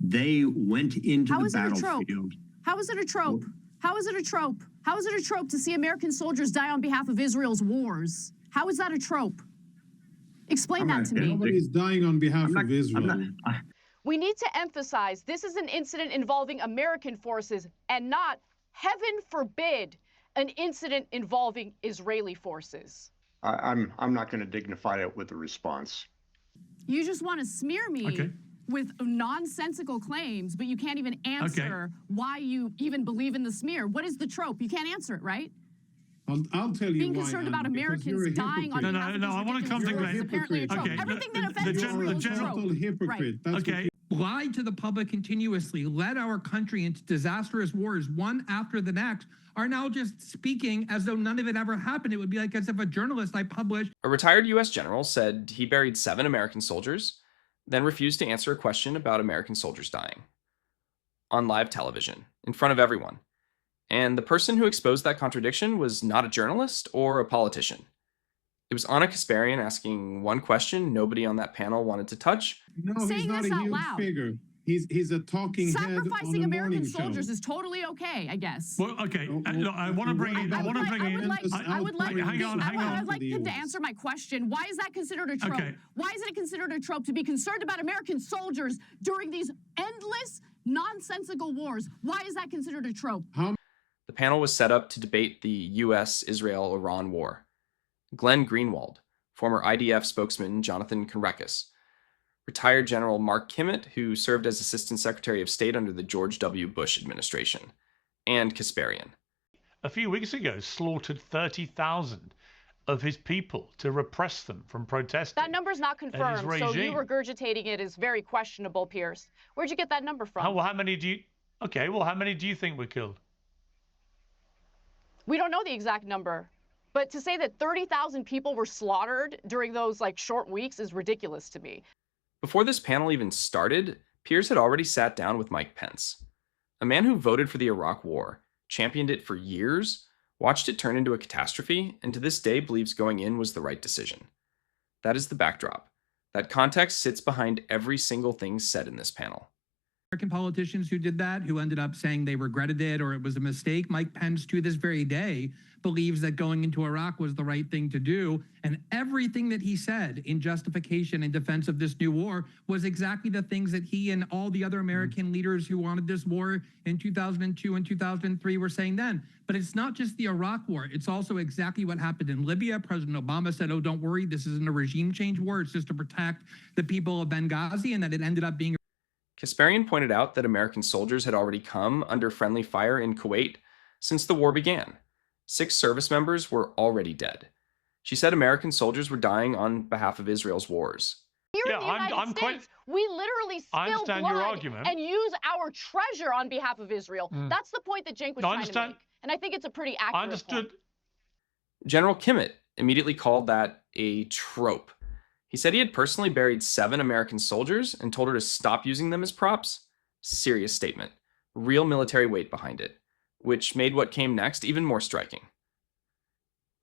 They went into How the is it a trope? battlefield. How is it a trope? How is it a trope? How is it a trope to see American soldiers die on behalf of Israel's wars? How is that a trope? Explain that to me. Nobody's dying on behalf of Israel. We need to emphasize this is an incident involving American forces and not, heaven forbid, an incident involving Israeli forces. I'm not going to dignify it with a response. You just want to smear me with nonsensical claims, but you can't even answer why you even believe in the smear. What is the trope? You can't anscer it, right? I'll tell you Being why. concerned about Americans dying on behalf of I want to come to Israel is apparently a trope. Everything that offends Israel is a trope. Hypocrite. Right. Lied to the public continuously, led our country into disastrous wars, one after the next, are now just speaking as though none of it ever happened. It would be like as if a journalist I published. A retired U.S. general said he buried 7 American soldiers, then refused to answer a question about American soldiers dying. On live television, in front of everyone. And the person who exposed that contradiction was not a journalist or a politician. It was Ana Kasparian asking one question nobody on that panel wanted to touch. No, he's not a huge figure. He's a talking head on a Sacrificing American morning soldiers show. is totally okay, I guess. Well, okay. Look, I want to bring in. I'd like him to answer my question. Why is that considered a trope? Okay. Why is it considered a trope to be concerned about American soldiers during these endless, nonsensical wars? Why is that considered a trope? The panel was set up to debate the U.S.-Israel-Iran war. Glenn Greenwald, former IDF spokesman Jonathan Conricus, retired General Mark Kimmett, who served as Assistant Secretary of State under the George W. Bush administration, and Kasparian. A few weeks ago, slaughtered 30,000 of his people to repress them from protesting. That number's not confirmed, so you regurgitating it is very questionable, Piers. Where'd you get that number from? How many do you... Okay, well, how many do you think were killed? We don't know the exact number. But to say that 30,000 people were slaughtered during those short weeks is ridiculous to me. Before this panel even started, Piers had already sat down with Mike Pence, a man who voted for the Iraq War, championed it for years, watched it turn into a catastrophe, and to this day believes going in was the right decision. That is the backdrop. That context sits behind every single thing said in this panel. American politicians who did that, who ended up saying they regretted it or it was a mistake. Mike Pence, to this very day, believes that going into Iraq was the right thing to do. And everything that he said in justification and defense of this new war was exactly the things that he and all the other American leaders who wanted this war in 2002 and 2003 were saying then. But it's not just the Iraq war. It's also exactly what happened in Libya. President Obama said, oh, don't worry, this isn't a regime change war. It's just to protect the people of Benghazi, and that it ended up being. Kasparian pointed out that American soldiers had already come under friendly fire in Kuwait since the war began. 6 service members were already dead. She said American soldiers were dying on behalf of Israel's wars. Here in the United States, we literally spill blood and use our treasure on behalf of Israel. That's the point that Cenk was trying to make. And I think it's a pretty accurate point. General Kimmett immediately called that a trope. He said he had personally buried 7 American soldiers and told her to stop using them as props. Serious statement. Real military weight behind it, which made what came next even more striking.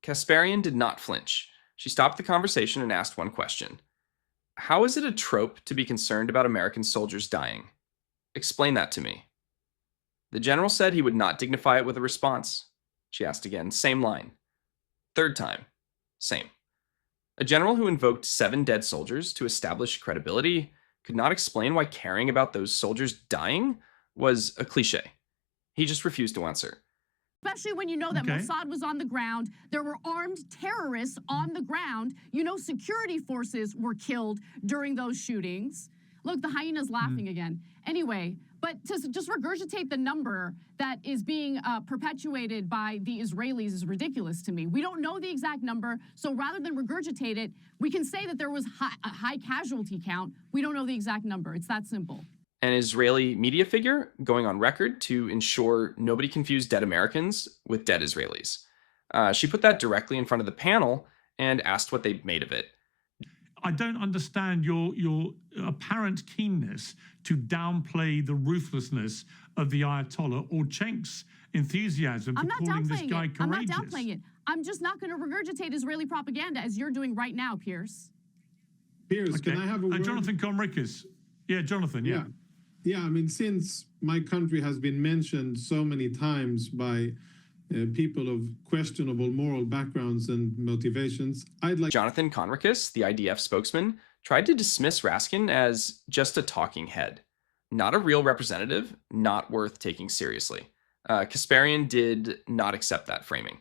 Kasparian did not flinch. She stopped the conversation and asked one question. How is it a trope to be concerned about American soldiers dying? Explain that to me. The general said he would not dignify it with a response. She asked again, same line. 3rd time, same. A general who invoked 7 dead soldiers to establish credibility could not explain why caring about those soldiers dying was a cliche. He just refused to answer. Especially when you know that Mossad was on the ground, there were armed terrorists on the ground, you know security forces were killed during those shootings. Look, the hyena's laughing again. Anyway, but to just regurgitate the number that is being perpetuated by the Israelis is ridiculous to me. We don't know the exact number, so rather than regurgitate it, we can say that there was a high casualty count. We don't know the exact number. It's that simple. An Israeli media figure going on record to ensure nobody confused dead Americans with dead Israelis. She put that directly in front of the panel and asked what they made of it. I don't understand your apparent keenness to downplay the ruthlessness of the Ayatollah or Cenk's enthusiasm for calling this guy courageous. I'm not downplaying it. I'm just not going to regurgitate Israeli propaganda as you're doing right now, Piers. Piers, can I have a word? Jonathan Conricus. Yeah, Jonathan, yeah. Yeah, I mean, since my country has been mentioned so many times by people of questionable moral backgrounds and motivations, I'd like... Jonathan Conricus, the IDF spokesman, tried to dismiss Raskin as just a talking head, not a real representative, not worth taking seriously. Kasparian did not accept that framing.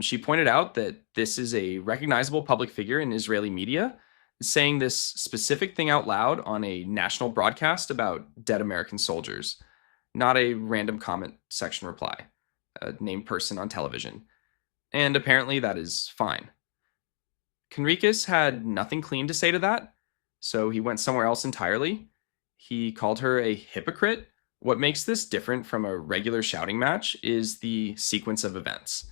She pointed out that this is a recognizable public figure in Israeli media, saying this specific thing out loud on a national broadcast about dead American soldiers, not a random comment section reply, a named person on television. And apparently that is fine. Conricus had nothing clean to say to that, so he went somewhere else entirely. He called her a hypocrite. What makes this different from a regular shouting match is the sequence of events.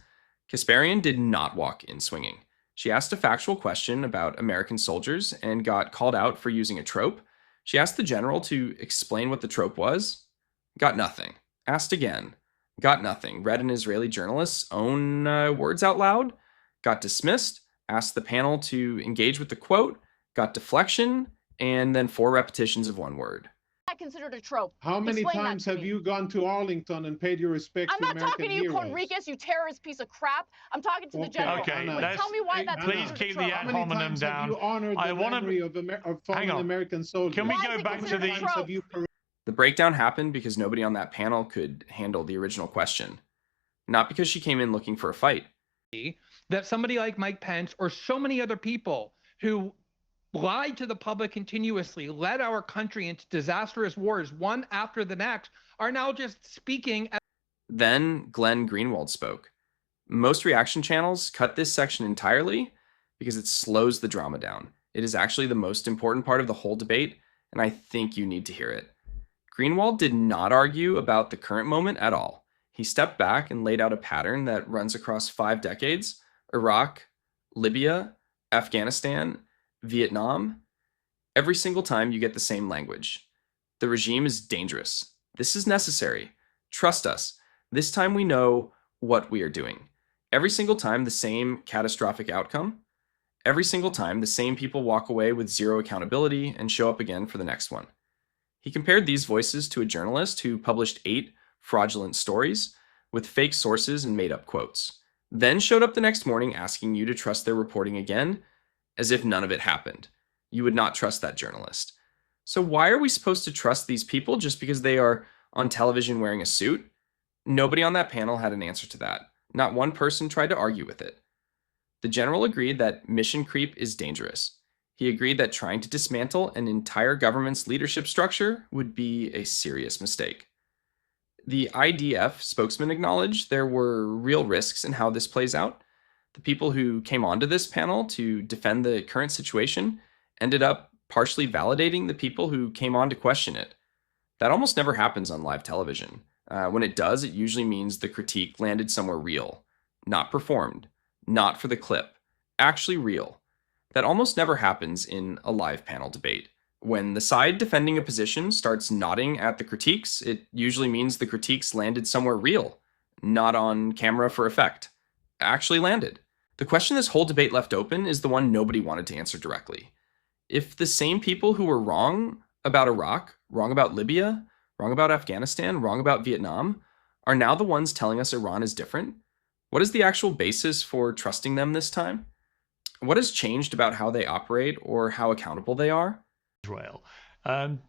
Kasparian did not walk in swinging. She asked a factual question about American soldiers and got called out for using a trope. She asked the general to explain what the trope was. Got nothing. Asked again. Got nothing. Read an Israeli journalist's own words out loud. Got dismissed. Asked the panel to engage with the quote. Got deflection. And then 4 repetitions of one word. Considered a trope. How many times have you gone to Arlington and paid your respects to American heroes? I'm not talking to you, Conricus, you terrorist piece of crap. I'm talking to the general. Okay, tell me why that's please keep the ad hominem down. I want to fallen American soldiers. Can we go back to the... The breakdown happened because nobody on that panel could handle the original question. Not because she came in looking for a fight. That somebody like Mike Pence or so many other people who lied to the public continuously, led our country into disastrous wars, one after the next, are now just speaking. Then Glenn Greenwald spoke. Most reaction channels cut this section entirely because it slows the drama down. It is actually the most important part of the whole debate, and I think you need to hear it. Greenwald did not argue about the current moment at all. He stepped back and laid out a pattern that runs across 5 decades: Iraq, Libya, Afghanistan, Vietnam. Every single time you get the same language. The regime is dangerous. This is necessary. Trust us. This time we know what we are doing. Every single time the same catastrophic outcome. Every single time the same people walk away with 0 accountability and show up again for the next one. He compared these voices to a journalist who published 8 fraudulent stories with fake sources and made up quotes. Then showed up the next morning asking you to trust their reporting again, as if none of it happened. You would not trust that journalist. So why are we supposed to trust these people just because they are on television wearing a suit? Nobody on that panel had an answer to that. Not one person tried to argue with it. The general agreed that mission creep is dangerous. He agreed that trying to dismantle an entire government's leadership structure would be a serious mistake. The IDF spokesman acknowledged there were real risks in how this plays out. The people who came onto this panel to defend the current situation ended up partially validating the people who came on to question it. That almost never happens on live television. When it does, it usually means the critique landed somewhere real, not performed, not for the clip, actually real. That almost never happens in a live panel debate. When the side defending a position starts nodding at the critiques, it usually means the critiques landed somewhere real, not on camera for effect. Actually landed. The question this whole debate left open is the one nobody wanted to answer directly. If the same people who were wrong about Iraq, wrong about Libya, wrong about Afghanistan, wrong about Vietnam, are now the ones telling us Iran is different, what is the actual basis for trusting them this time? What has changed about how they operate or how accountable they are? Israel.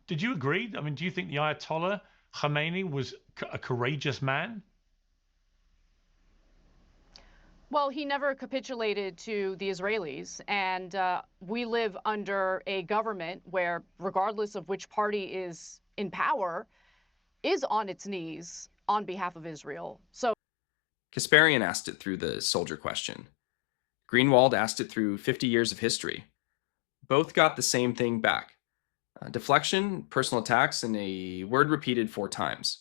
Did you agree? I mean, do you think the Ayatollah Khomeini was a courageous man? Well, he never capitulated to the Israelis, and we live under a government where, regardless of which party is in power, is on its knees on behalf of Israel. So Kasparian asked it through the soldier question. Greenwald asked it through 50 years of history. Both got the same thing back. Deflection, personal attacks, and a word repeated 4 times.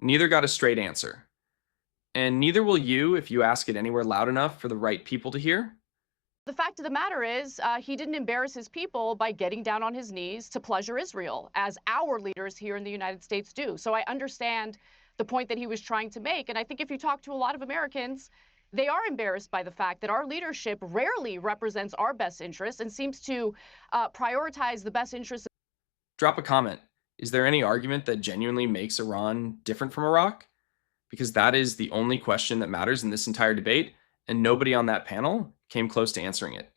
Neither got a straight answer. And neither will you if you ask it anywhere loud enough for the right people to hear. the fact of the matter is, he didn't embarrass his people by getting down on his knees to pleasure Israel, as our leaders here in the United States do. So I understand the point that he was trying to make. And I think if you talk to a lot of Americans, they are embarrassed by the fact that our leadership rarely represents our best interests and seems to prioritize the best interests. Drop a comment Is there any argument that genuinely makes Iran different from Iraq? Because that is the only question that matters in this entire debate, and nobody on that panel came close to answering it.